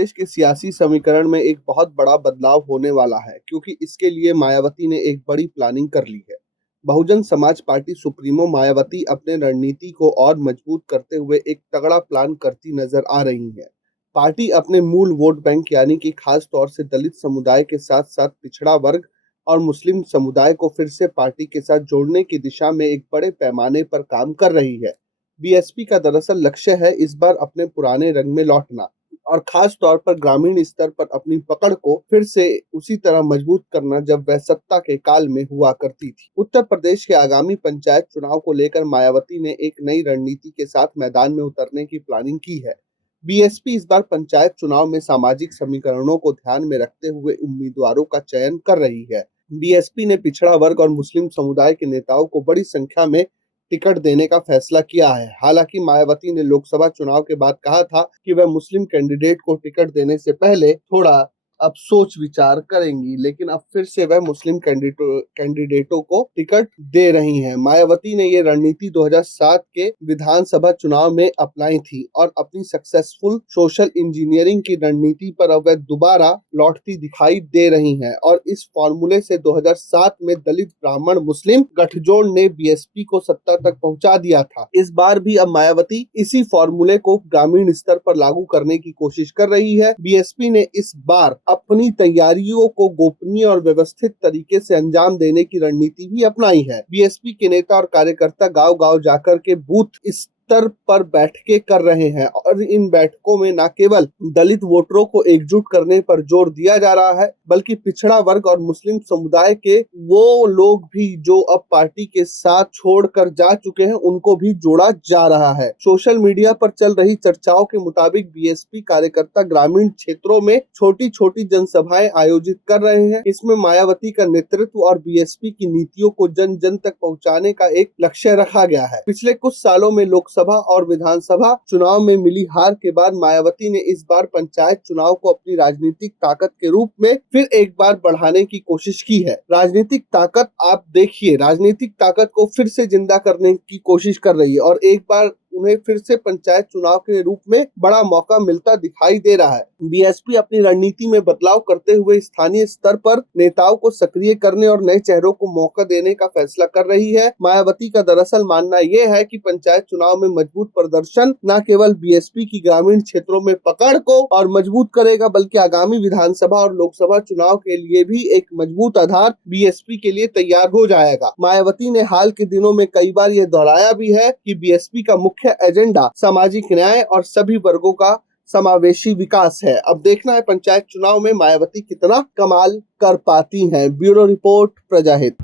देश के सियासी समीकरण में एक बहुत बड़ा बदलाव होने वाला है क्योंकि इसके लिए मायावती ने एक बड़ी प्लानिंग कर ली है। बहुजन समाज पार्टी सुप्रीमो मायावती अपने रणनीति को और मजबूत करते हुए एक तगड़ा प्लान करती नजर आ रही है। पार्टी अपने मूल वोट बैंक यानी कि खास तौर से दलित समुदाय के साथ साथ पिछड़ा वर्ग और मुस्लिम समुदाय को फिर से पार्टी के साथ जोड़ने की दिशा में एक बड़े पैमाने पर काम कर रही है। बीएसपी का दरअसल लक्ष्य है इस बार अपने पुराने रंग में लौटना और खास तौर पर ग्रामीण स्तर पर अपनी पकड़ को फिर से उसी तरह मजबूत करना जब वह सत्ता के काल में हुआ करती थी। उत्तर प्रदेश के आगामी पंचायत चुनाव को लेकर मायावती ने एक नई रणनीति के साथ मैदान में उतरने की प्लानिंग की है। बीएसपी इस बार पंचायत चुनाव में सामाजिक समीकरणों को ध्यान में रखते हुए उम्मीदवारों का चयन कर रही है। बीएसपी ने पिछड़ा वर्ग और मुस्लिम समुदाय के नेताओं को बड़ी संख्या में टिकट देने का फैसला किया है। हालांकि मायावती ने लोकसभा चुनाव के बाद कहा था कि वह मुस्लिम कैंडिडेट को टिकट देने से पहले थोड़ा अब सोच विचार करेंगी, लेकिन अब फिर से वह मुस्लिम कैंडिडेटों को टिकट दे रही हैं। मायावती ने ये रणनीति 2007 के विधानसभा चुनाव में अपनाई थी और अपनी सक्सेसफुल सोशल इंजीनियरिंग की रणनीति पर अब वह दोबारा लौटती दिखाई दे रही हैं और इस फॉर्मूले से 2007 में दलित ब्राह्मण मुस्लिम गठजोड़ ने बीएसपी को सत्ता तक पहुंचा दिया था। इस बार भी अब मायावती इसी फॉर्मूले को ग्रामीण स्तर पर लागू करने की कोशिश कर रही है। बीएसपी ने इस बार अपनी तैयारियों को गोपनीय और व्यवस्थित तरीके से अंजाम देने की रणनीति भी अपनाई है। बीएसपी के नेता और कार्यकर्ता गांव-गांव जाकर के बूथ स्तर पर बैठकें कर रहे हैं और इन बैठकों में न केवल दलित वोटरों को एकजुट करने पर जोर दिया जा रहा है, बल्कि पिछड़ा वर्ग और मुस्लिम समुदाय के वो लोग भी जो अब पार्टी के साथ छोड़कर जा चुके हैं, उनको भी जोड़ा जा रहा है। सोशल मीडिया पर चल रही चर्चाओं के मुताबिक बीएसपी कार्यकर्ता ग्रामीण क्षेत्रों में छोटी-छोटी जनसभाएं आयोजित कर रहे हैं। इसमें मायावती का नेतृत्व और बीएसपी की नीतियों को जन जन तक पहुंचाने का एक लक्ष्य रखा गया है। पिछले कुछ सालों में लोकसभा और विधानसभा चुनाव में मिली हार के बाद मायावती ने इस बार पंचायत चुनाव को अपनी राजनीतिक ताकत के रूप में फिर एक बार बढ़ाने की कोशिश की है। राजनीतिक ताकत, आप देखिए, राजनीतिक ताकत को फिर से जिंदा करने की कोशिश कर रही है और एक बार उन्हें फिर से पंचायत चुनाव के रूप में बड़ा मौका मिलता दिखाई दे रहा है। बीएसपी अपनी रणनीति में बदलाव करते हुए स्थानीय स्तर पर नेताओं को सक्रिय करने और नए चेहरों को मौका देने का फैसला कर रही है। मायावती का दरअसल मानना यह है कि पंचायत चुनाव में मजबूत प्रदर्शन न केवल बीएसपी की ग्रामीण क्षेत्रों में पकड़ को और मजबूत करेगा, बल्कि आगामी विधानसभा और लोकसभा चुनाव के लिए भी एक मजबूत आधार बीएसपी के लिए तैयार हो जाएगा। मायावती ने हाल के दिनों में कई बार यह दोहराया भी है कि बीएसपी का मुख्य एजेंडा सामाजिक न्याय और सभी वर्गों का समावेशी विकास है। अब देखना है पंचायत चुनाव में मायावती कितना कमाल कर पाती हैं। Bureau report, प्रजाहित।